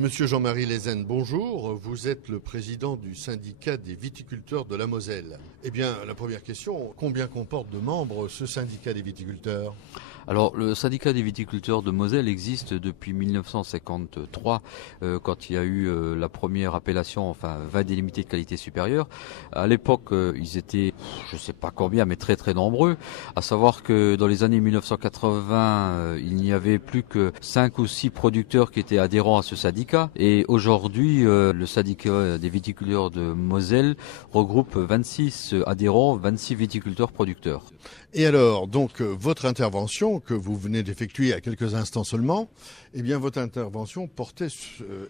Monsieur Jean-Marie Lezen, bonjour. Vous êtes le président du syndicat des viticulteurs de la Moselle. Eh bien, la première question, combien comporte de membres ce syndicat des viticulteurs ? Alors, le syndicat des viticulteurs de Moselle existe depuis 1953, quand il y a eu la première appellation, vin délimité de qualité supérieure. À l'époque, ils étaient, je ne sais pas combien, mais très très nombreux. À savoir que dans les années 1980, il n'y avait plus que 5 ou 6 producteurs qui étaient adhérents à ce syndicat. Et aujourd'hui, le syndicat des viticulteurs de Moselle regroupe 26 adhérents, 26 viticulteurs producteurs. Et alors, donc, votre intervention que vous venez d'effectuer il y a quelques instants seulement, eh bien, votre intervention portait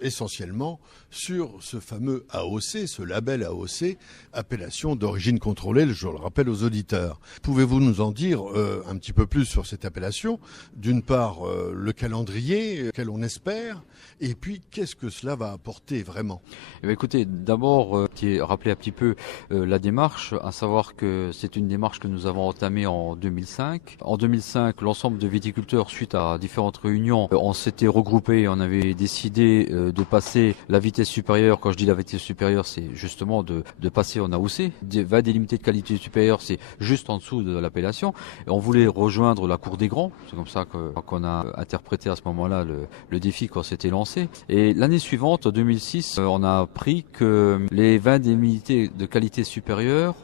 essentiellement sur ce fameux AOC, ce label AOC, appellation d'origine contrôlée, je le rappelle aux auditeurs. Pouvez-vous nous en dire un petit peu plus sur cette appellation ? D'une part, le calendrier qu'elle on espère, et puis qu'est-ce que cela va apporter vraiment ? Eh bien, écoutez, d'abord, rappeler un petit peu la démarche, à savoir que c'est une démarche que nous avons entamée en 2005. En 2005, l'ensemble de viticulteurs, suite à différentes réunions, on s'était regroupés et on avait décidé de passer la vitesse supérieure. Quand je dis la vitesse supérieure, c'est justement de passer en AOC. Vin délimité de qualité supérieure, c'est juste en dessous de l'appellation. Et on voulait rejoindre la Cour des Grands. C'est comme ça qu'on a interprété à ce moment-là le défi qu'on s'était lancé. Et l'année suivante, en 2006, on a appris que les vins délimité de qualité supérieure,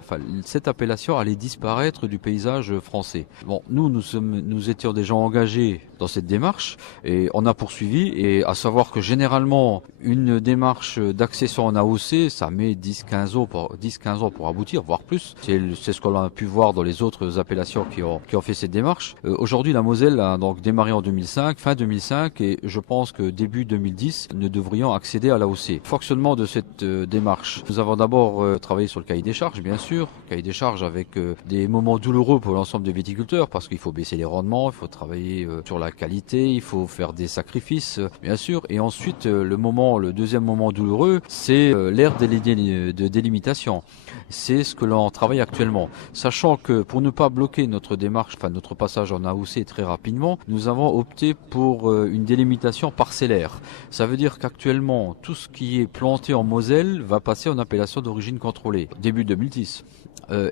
cette appellation allait disparaître du paysage français. Bon, nous étions déjà engagés dans cette démarche et on a poursuivi, et à savoir que généralement une démarche d'accession en AOC, ça met 10-15 ans pour aboutir, voire plus. C'est ce qu'on a pu voir dans les autres appellations qui ont fait cette démarche. Aujourd'hui, la Moselle a donc démarré en 2005, fin 2005, et je pense que début 2010, nous devrions accéder à l'AOC. Fonctionnement de cette démarche. Nous avons d'abord travaillé sur le cahier des charges, bien sûr. Cahier des charges avec des moments douloureux pour l'ensemble des viticulteurs, parce qu'il faut baisser les rendements, il faut travailler sur la qualité, il faut faire des sacrifices, bien sûr. Et ensuite, le deuxième moment douloureux, c'est l'ère de délimitation. C'est ce que l'on travaille actuellement. Sachant que pour ne pas bloquer notre démarche, notre passage en AOC très rapidement, nous avons opté pour une délimitation parcellaire. Ça veut dire qu'actuellement, tout ce qui est planté en Moselle va passer en appellation d'origine contrôlée, début 2010.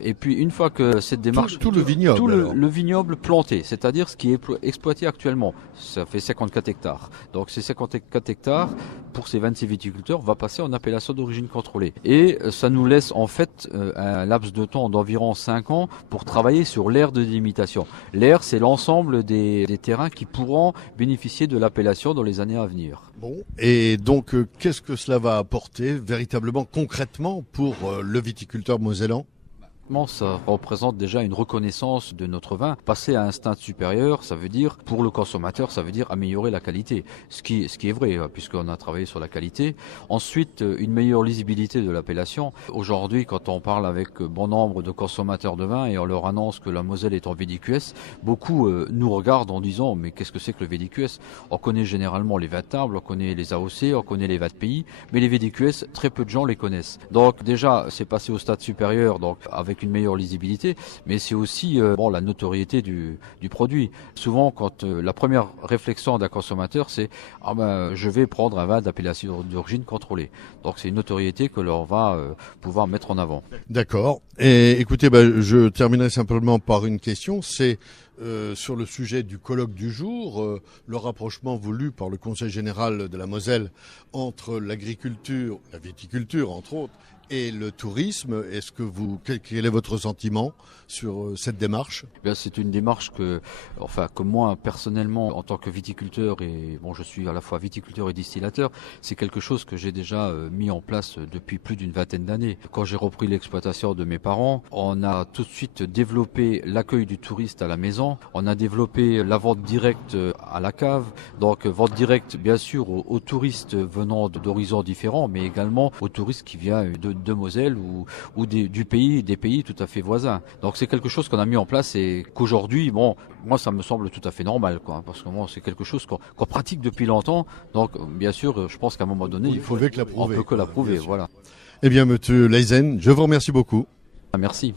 Et puis une fois que cette démarche... Tout le vignoble. Le vignoble planté, c'est-à-dire ce qui est exploité actuellement, ça fait 54 hectares. Donc ces 54 hectares, pour ces 26 viticulteurs, va passer en appellation d'origine contrôlée. Et ça nous laisse en fait un laps de temps d'environ 5 ans pour travailler sur l'aire de délimitation. L'aire, c'est l'ensemble des terrains qui pourront bénéficier de l'appellation dans les années à venir. Bon, et donc qu'est-ce que cela va apporter véritablement, concrètement, pour le viticulteur mosellan ? Ça représente déjà une reconnaissance de notre vin. Passer à un stade supérieur, ça veut dire, pour le consommateur, ça veut dire améliorer la qualité. Ce qui est vrai, puisqu'on a travaillé sur la qualité. Ensuite, une meilleure lisibilité de l'appellation. Aujourd'hui, quand on parle avec bon nombre de consommateurs de vin et on leur annonce que la Moselle est en VDQS, beaucoup nous regardent en disant, mais qu'est-ce que c'est que le VDQS ? On connaît généralement les vins de table, on connaît les AOC, on connaît les vins de pays, mais les VDQS, très peu de gens les connaissent. Donc déjà, c'est passé au stade supérieur, donc avec une meilleure lisibilité, mais c'est aussi la notoriété du produit. Souvent, quand la première réflexion d'un consommateur, c'est je vais prendre un vin d'appellation d'origine contrôlée. Donc c'est une notoriété que l'on va pouvoir mettre en avant. D'accord. Et écoutez, je terminerai simplement par une question. C'est sur le sujet du colloque du jour, le rapprochement voulu par le Conseil général de la Moselle entre l'agriculture, la viticulture entre autres, et le tourisme. Quel est votre sentiment sur cette démarche ? C'est une démarche que moi personnellement, en tant que viticulteur, et je suis à la fois viticulteur et distillateur, c'est quelque chose que j'ai déjà mis en place depuis plus d'une vingtaine d'années. Quand j'ai repris l'exploitation de mes parents, on a tout de suite développé l'accueil du touriste à la maison, on a développé la vente directe à la cave, donc vente directe bien sûr aux touristes venant d'horizons différents, mais également aux touristes qui viennent de Moselle ou des pays tout à fait voisins. Donc c'est quelque chose qu'on a mis en place et qu'aujourd'hui, moi ça me semble tout à fait normal, parce que c'est quelque chose qu'on pratique depuis longtemps. Donc bien sûr, je pense qu'à un moment donné, on peut que l'approuver, voilà. Eh bien, monsieur Lezen, je vous remercie beaucoup. Merci.